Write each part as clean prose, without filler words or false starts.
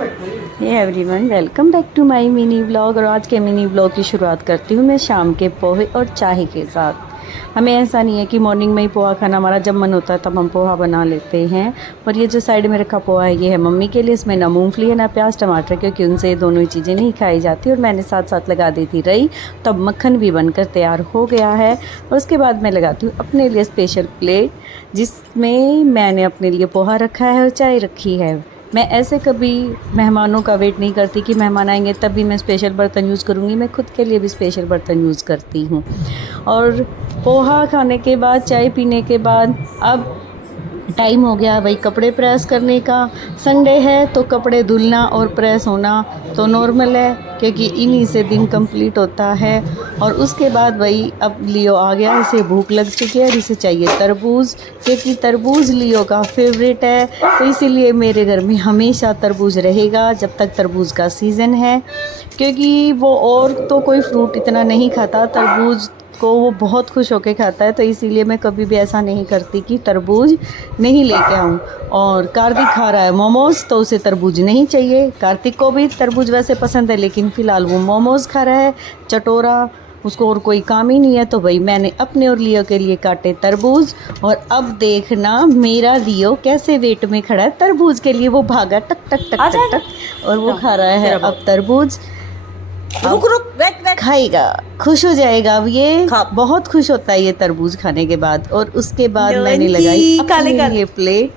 Hey everyone, welcome back to my mini blog. और आज के मिनी ब्लॉग की शुरुआत करती हूँ मैं शाम के पोहे और चाय के साथ। हमें ऐसा नहीं है कि मॉर्निंग में ही पोहा खाना, हमारा जब मन होता है तब हम पोहा बना लेते हैं। और ये जो साइड में रखा पोहा है ये है मम्मी के लिए। इसमें ना मूंगफली है ना प्याज टमाटर, क्योंकि उनसे ये दोनों ही चीज़ें नहीं खाई जाती। और मैंने साथ साथ लगा दी थी रही, तब मक्खन भी बनकर तैयार हो गया है। और उसके बाद मैं लगाती हूँ अपने लिए स्पेशल प्लेट, जिसमें मैंने अपने लिए पोहा रखा है और चाय रखी है। मैं ऐसे कभी मेहमानों का वेट नहीं करती कि मेहमान आएंगे तब भी मैं स्पेशल बर्तन यूज़ करूँगी। मैं खुद के लिए भी स्पेशल बर्तन यूज़ करती हूँ। और पोहा खाने के बाद, चाय पीने के बाद अब टाइम हो गया भाई कपड़े प्रेस करने का। संडे है तो कपड़े धुलना और प्रेस होना तो नॉर्मल है, क्योंकि इन्हीं से दिन कंप्लीट होता है। और उसके बाद भाई अब लियो आ गया, इसे भूख लग चुकी है, इसे चाहिए तरबूज, क्योंकि तरबूज लियो का फेवरेट है। तो इसीलिए मेरे घर में हमेशा तरबूज रहेगा जब तक तरबूज का सीज़न है, क्योंकि वो और तो कोई फ्रूट इतना नहीं खाता, तरबूज को वो बहुत खुश होकर खाता है। तो इसीलिए मैं कभी भी ऐसा नहीं करती कि तरबूज नहीं लेके आऊँ। और कार्तिक खा रहा है मोमोज़, तो उसे तरबूज नहीं चाहिए। कार्तिक को भी तरबूज वैसे पसंद है, लेकिन फ़िलहाल वो मोमोज़ खा रहा है चटोरा, उसको और कोई काम ही नहीं है। तो भाई मैंने अपने और लियो के लिए काटे तरबूज। और अब देखना मेरा लियो कैसे वेट में खड़ा है तरबूज के लिए। वो भागा टक टक टक टक टक और वो खा रहा है अब तरबूज। रुक रुक वेट खाएगा, खुश हो जाएगा। अब ये बहुत खुश होता है ये तरबूज खाने के बाद। और उसके बाद मैंने लगाई अपने लिए प्लेट।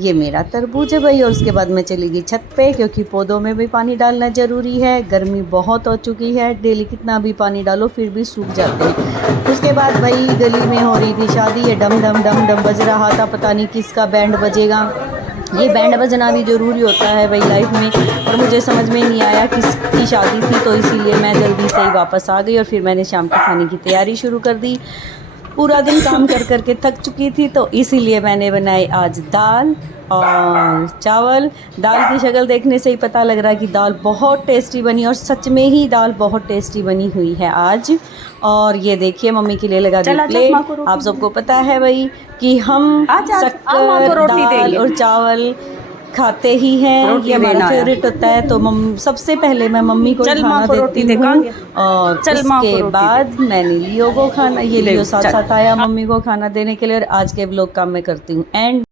ये मेरा तरबूज है भाई। और उसके बाद मैं चली गई छत पे, क्योंकि पौधों में भी पानी डालना ज़रूरी है। गर्मी बहुत हो चुकी है, डेली कितना भी पानी डालो फिर भी सूख जाते हैं। उसके बाद भाई गली में हो रही थी शादी, ये डम डम डम डम बज रहा था, पता नहीं किसका बैंड बजेगा। ये बैंड बजना भी ज़रूरी होता है भाई लाइफ में। और मुझे समझ में नहीं आया किसकी शादी थी, तो इसीलिए मैं जल्दी से ही वापस आ गई। और फिर मैंने शाम के खाने की तैयारी शुरू कर दी। पूरा दिन काम कर कर के थक चुकी थी, तो इसीलिए मैंने बनाई आज दाल और चावल। दाल की शक्ल देखने से ही पता लग रहा है कि दाल बहुत टेस्टी बनी, और सच में ही दाल बहुत टेस्टी बनी हुई है आज। और ये देखिए मम्मी के लिए लगा दी प्लेट। आप सबको पता है भाई कि हम शक्कर, दाल और चावल खाते ही हैं, ये हमारा फेवरेट होता है। तो सबसे पहले मैं मम्मी को खाना देती हूँ, और उसके बाद मैंने लियो को खाना, ये लियो साथ साथ आया मम्मी को खाना देने के लिए। और आज के व्लॉग का मैं करती हूँ एंड।